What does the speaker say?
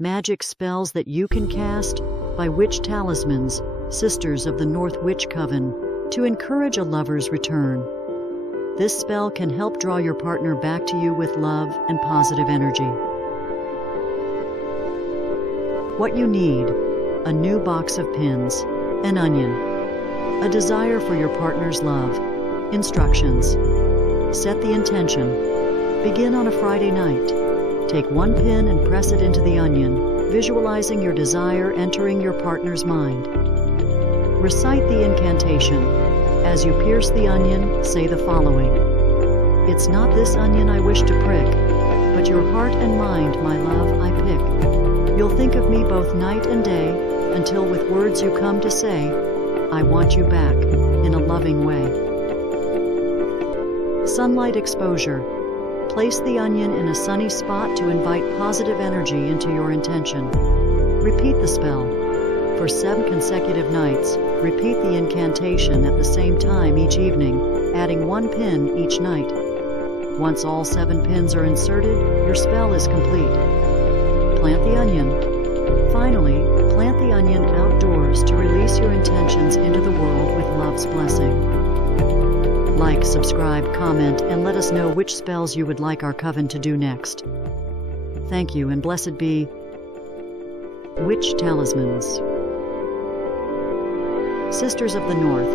magic spells that you can cast by Witchtalismans, Sisters of the North Witch Coven, to encourage a lover's return. This spell can help draw your partner back to you with love and positive energy. What you need: a new box of pins, an onion, a desire for your partner's love. Instructions: set the intention. Begin on a Friday night. Take one pin and press it into the onion, visualizing your desire entering your partner's mind. Recite the incantation. As you pierce the onion, say the following: "It's not this onion I wish to prick, but your heart and mind, my love, I pick. You'll think of me both night and day, until with words you come to say, I want you back, in a loving way." Sunlight exposure. Place the onion in a sunny spot to invite positive energy into your intention. Repeat the spell. For 7 consecutive nights, repeat the incantation at the same time each evening, adding 1 pin each night. Once all 7 pins are inserted, your spell is complete. Plant the onion. Finally, plant the onion outdoors to release your intentions into the world with love's blessing. Like, subscribe, comment, and let us know which spells you would like our coven to do next. Thank you, and blessed be Witchtalismans. Sisters of the North.